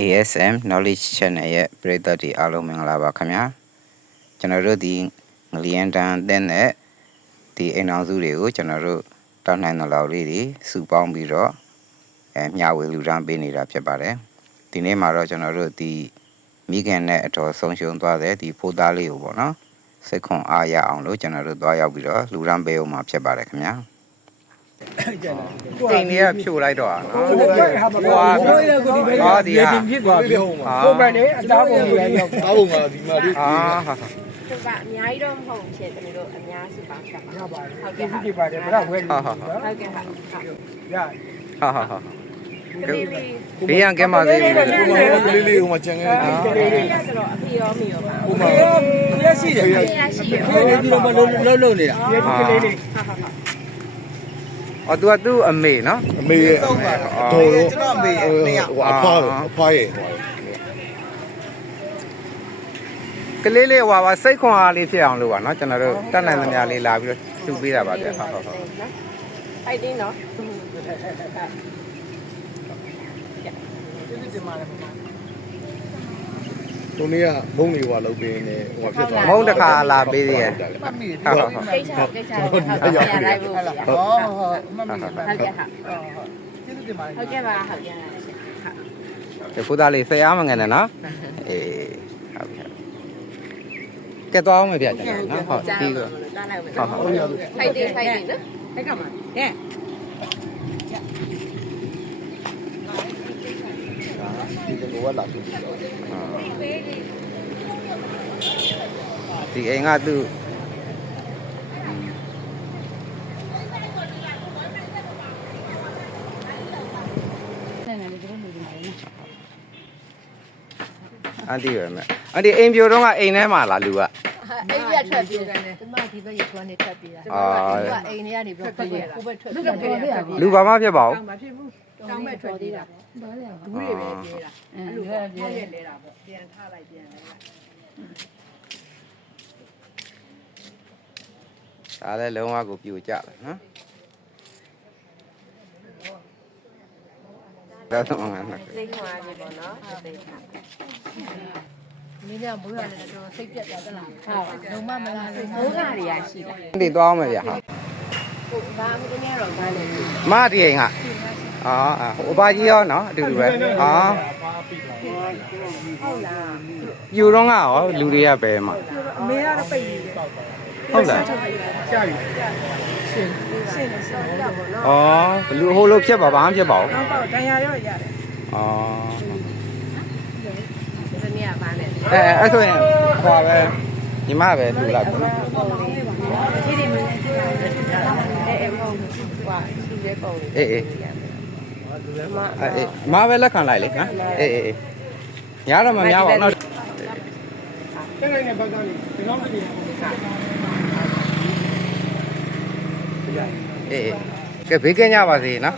ASM Knowledge Channel ရဲ့ပရိသတ်တွေအားလုံးမင်္ဂလာပါခင်ဗျာကျွန်တော်တို့ဒီငလျင်တန်တဲ့နဲ့ဒီအိမ်အောင်စုတွေကိုကျွန်တော်တို့တောင်းနိုင်တဲ့လောက်လေးတွေစုပေါင်းပြီးတော့အဲမျှဝေလူတန်းပေးနေတာဖြစ်ပါတယ်ဒီနေ့မှာတော့ကျွန်တော်တို့ဒီမိခင်နဲ့အတော်ဆုံးရှုံသွားတဲ့ဒီဖိုးသားလေးကိုပေါ့နော်စိတ်ခွန်အားရအောင်လို့ကျွန်တော်တို့သွားရောက်ပြီးတော့လူတန်းပေးအောင်မှာဖြစ်ပါတယ်ခင်ဗျာ အိမ်လေးကဖြိုလိုက်တော့อ่ะနော်ဟိုကဟာမကွာဟိုရကိုဒီပဲဟာဒီဟာဖြစ်သွားပြီဟိုကလည်းအသားပုံကြီးရောက်အားလုံးကဒီမှာလေးအာဟာသူကအများကြီးတော့မဟုတ်ဘူးရှင်တမီးတို့အများစုပါဆက်ပါရပါဟုတ်ကဲ့ကဲ့ဒီဟာဒီပါတယ်ဘယ်တော့ဝယ်လို့နော်ဟုတ်ကဲ့ဟာဟုတ်ရဟာဟာဟာကလေးလေးဘေးရန်ကဲပါစေဟိုမှာကလေးလေးဟိုမှာကြံခဲ့တယ်ကလေးလေးရဆိုတော့အဖေရောမိရောပါဟိုမှာရရှိတယ်အဖေရရှိရောဒီဒီလိုမလုံးလုံးလုံးနေတာဒီကလေးလေးဟာဟာဟာ အော်သူကသူ့အမေနော်အမေရဲ့တော်တော့ကျွန်တော်အမေရဲ့ဟိုအဖားအဖားရဲ့ကလေးလေးဟွာပါစိတ်ခွန်အားလေးဖြစ်အောင်လို့ပါနော်ကျွန်တော်တို့တတ်နိုင်သမျှလေးလာပြီးတော့သူပေးတာပါဗျာဟုတ်ဟုတ်ဟုတ်ဖိုက်တင်းနော် သူနေ့ကမုံနေဟွာလုပ်ပေးနေဟိုဖြစ်သွားမုံတစ်ခါလာပေးသေးရဲ့ဟုတ်ဟုတ်ဟုတ်ကိစ္စကိစ္စဟုတ်ကဲ့ရလိုက်ဖို့ဟုတ်ဟောဟောမမီပါကဲ့ဟာကျေးဇူးတင်ပါတယ်ဟုတ်ကဲ့ပါဟုတ်ကဲ့ဟာဒီဖူသားလေးဆရာမငန်နဲ့နော်အေးဟုတ်ကဲ့ကဲသွားအောင်မဗျာကျွန်တော်နော်ဟုတ်ဒီကိုတားလိုက်မယ်ဟုတ်ဟုတ်ဖိုက်တင်းဖိုက်တင်းနော်အဲ့ကမှာကဲ ဒီကတော့လာပြီးတော့ဒီအိမ်ကသူ့အန်တီရမယ်အန်တီအိမ်ပြိုတော့ကအိမ်ထဲမှာလားလူက အိမ်ရထွက်ပြေးတယ်။ဒီမှာဒီဘက်ရထွန်းနေထွက်ပြေးတာ။အာဒီကအိမ်ထဲကနေပြီးတော့ပြေးတယ်။ကိုဘက်ထွက်ပြေးတယ်။လူဘာမှဖြစ်ပါဘူးမဖြစ်ဘူး။တောင်းမဲ့ထွက်ပြေးတာပေါ့။ဘာလဲ။ဘူးတွေပဲပြေးတာ။အဲ့လိုပဲပြေးရဲလဲတာပေါ့။ပြန်ထားလိုက်ပြန်လဲ။ဒါလည်းလုံးဝကိုပြိုကျတယ်နော်ဒါတော့ငါနဲ့စိတ်ခွန်အားကြီးပေါ့နော်စိတ်ခွ န်မင်းကမိုးရတယ်တော့စိတ်ပြတ်သွားသလား။ဟုတ်။လုံးမမလားလို့မိုးကတွေရရှိတာဒီသွားအောင်မယ်ဗျာဟာဟိုဘာမှတကယ်တော့ဘာလဲမဒီအိမ်ကအာအာဟိုအဘကြီးရောနော်အတူတူပဲအာဟုတ်လားယူတော့ကရောလူတွေကပဲမှာအမေကတော့ပိတ်နေတယ်ဟုတ်လားကြာပြီဩဘလူဟိုလိုဖြစ်ပါဘာမှဖြစ်ပါဘူးနောက်တော့တန်ရာရောရတယ်ဩဒီနေ့ကဘာလဲ အဲအဲ့ဆိုရင်ဟွာပဲညီမပဲလူလိုက်ပေါ့နော်ဒီဒီမင်းအဲအဲပေါ့ကွာဒီရဲပုံလေးအေးအေးမအေးမပဲလက်ခံလိုက်လေနော်အေးအေးအေးညားတော့မများပါဘူးနော်တဲ့နေတဲ့ဘက်ကနေဒီတော့မနေဘူးအေးအေးကဲဘေးကင်းကြပါစေနော်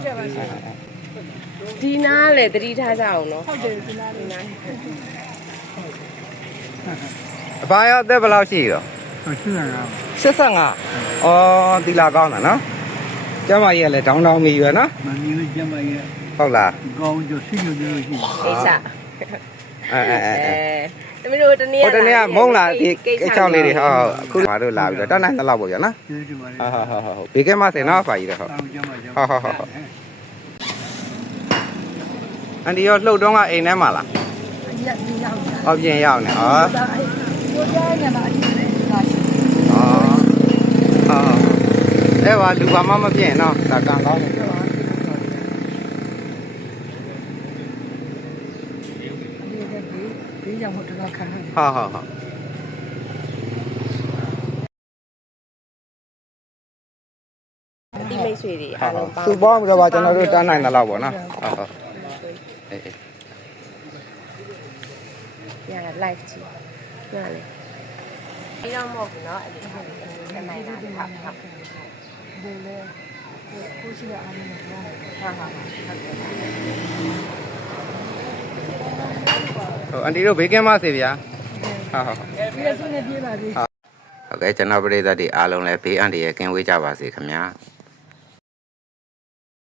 ဒီနားလေတတိထားကြအောင်နော်ဟုတ်တယ်ဒီလားဒီနား အဘာရောအသက်ဘယ်လောက်ရှိရောရှိရတာ85ဩတီလာကောင်းတာနော်ကျမကြီးကလည်းဒေါင်းဒေါင်းမီရွယ်နော်မင်းလေးကျမရဲ့ဟုတ်လားကောင်းကြရှိလို့လို့ရှိကိစ္စအဲအဲအဲအဲတမီးတို့တနေ့ဟိုတနေ့ကမုံလာဒီကိချောင်းလေးတွေဟောအခုငါတို့လာပြီးတော့တတ်နိုင်တဲ့လောက်ပေါ့ဗျာနော်ကျေးဇူးပါတယ်ဟာဟာဟာဟုတ်ဘေးကဲမစင်နော်အဖာကြီးတော့ဟုတ်တောင်းကြမှာကြဟုတ်ဟုတ်ဟုတ်ဟုတ်အန်ဒီရောလှုပ်တော့ကအိမ်ထဲမှာလား ရပြရောက်တာဟောပြင်ရောက်နေဩဩ။ဒါအဲ့ကိုကြားနေမှာအရင်ကဒါရှိအဲ့ပါလူဘာမှမပြင်နော်ဒါကံကောင်းတယ်တယ်။ဒီကဘေးဘေးရောက်တော့ခါတယ်ဟာဟာဟာဒီမိတ်ဆွေတွေဟာအားလုံးပေါင်းသူပေါင်းပြီးတော့ပါကျွန်တော်တို့တန်းနိုင်တဲ့လောက်ပေါ့နော်ဟုတ်ဟုတ်အေးအေး ညာ live ကြည့်ညာလေဒီတော့မဟုတ်ဘူးเนาะအဲ့ဒီဆက်နိုင်တာဟုတ်ဟုတ် ။ဒီလေကိုရှိရအောင်လို့ပြော ဟုတ်ဟုတ်ဟုတ်ကဲ့ ဟုတ်အန်ဒီတို့ဘေးကင်းမစေဗျာဟုတ်ဟုတ် ။ဒီရစနေပြေးပါပြီ။ ဟုတ်ကဲ့ကျွန်တော်ပရိသတ်တွေအားလုံးလည်းဘေးအန္တရာယ်ကင်းဝေးကြပါစေခင်ဗျာ